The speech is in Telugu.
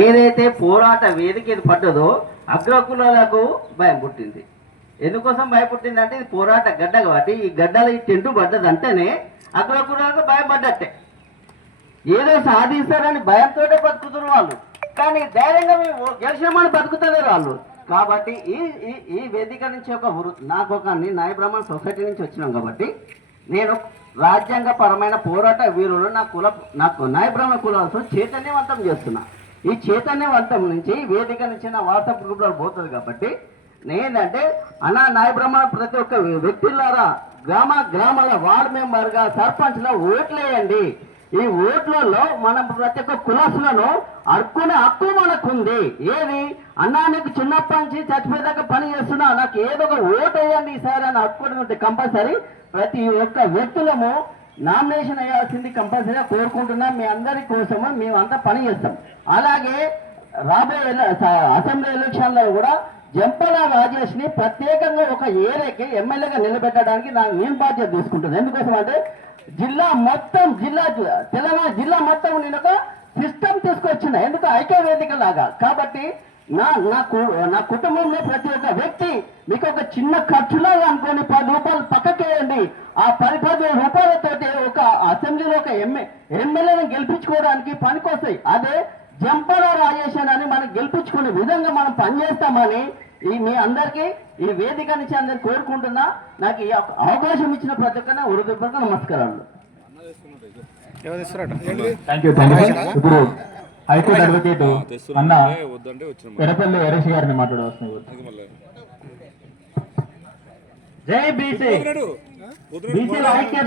ఏదైతే పోరాట వేదిక ఇది పడ్డదో అగ్రకులాలకు భయం పుట్టింది. ఎందుకోసం భయం పుట్టిందంటే ఇది పోరాట గడ్డ కాబట్టి ఈ గడ్డలో ఈ టెంటు పడ్డది అంటేనే అగ్రకులాలకు భయపడ్డట్టే. ఏదో సాధిస్తారని భయంతో బతుకుతున్నారు వాళ్ళు, కానీ ధైర్యంగా మేము గెలిచామని బతుకుతలేరు వాళ్ళు. కాబట్టి ఈ ఈ వేదిక నుంచి నాకు న్యాయ బ్రాహ్మణ సొసైటీ నుంచి వచ్చినాం కాబట్టి నేను రాజ్యాంగ పరమైన పోరాట వీరులు నాకు న్యాయ బ్రాహ్మణ కులాలతో చైతన్యవంతం చేస్తున్నా. ఈ చైతన్యవంతం నుంచి వేదిక నుంచి నా వాట్సాప్ గ్రూప్లో పోతుంది కాబట్టి నేనంటే న్యాయ బ్రాహ్మణ ప్రతి ఒక్క వ్యక్తులారా గ్రామాల వార్డు మెంబర్గా సర్పంచ్లో ఓట్లేయండి. ఈ ఓట్లలో మనం ప్రతి ఒక్క కులస్తులను అడుక్కునే హక్కు మనకుంది. ఏది నీకు చిన్నప్పటి నుంచి చచ్చిపోయేదాకా పని చేస్తున్నా, నాకు ఏదో ఒక ఓటు వేయండి ఈసారి అని హక్కు కంపల్సరీ ప్రతి ఒక్క వ్యక్తులము నామినేషన్ అయ్యాల్సింది కంపల్సరీగా కోరుకుంటున్నాం. మీ అందరి కోసము మేమంతా పని చేస్తాం. అలాగే రాబోయే అసెంబ్లీ ఎలక్షన్లో కూడా జంపల రాజేష్ ని ప్రత్యేకంగా ఒక ఏరియాకి ఎమ్మెల్యేగా నిలబెట్టడానికి నేను బాధ్యత తీసుకుంటున్నాను. ఎందుకోసం అంటే తెలంగాణ జిల్లా మొత్తం నేను ఒక సిస్టమ్ తీసుకొచ్చిన, ఎందుకు ఐక్య వేదిక లాగా. కాబట్టి నా కుటుంబంలో ప్రతి ఒక్క వ్యక్తి మీకు ఒక చిన్న ఖర్చులాగా అనుకోని 10 రూపాయలు పక్కకేయండి. ఆ 10 రూపాయలతోటి ఒక అసెంబ్లీలో ఒక ఎమ్మెల్యేని గెలిపించుకోవడానికి పనికొస్తాయి. అదే జంపల రాజేష్ అని మనం గెలిపించుకునే విధంగా మనం పనిచేస్తామని మీ అందరికీ ఈ వేదిక నుంచి అందరికి కోరుకుంటున్నా. నాకు ఈ అవకాశం ఇచ్చిన ప్రతి ఒక్క హృదయపూర్వక నమస్కారాలు. ఇప్పుడు హైకోర్టు అడ్వకేట్ అన్న ఎర్రపల్లి హరీష్ గారిని మాట్లాడవలసింది. జై బీసీ ఐక్యత.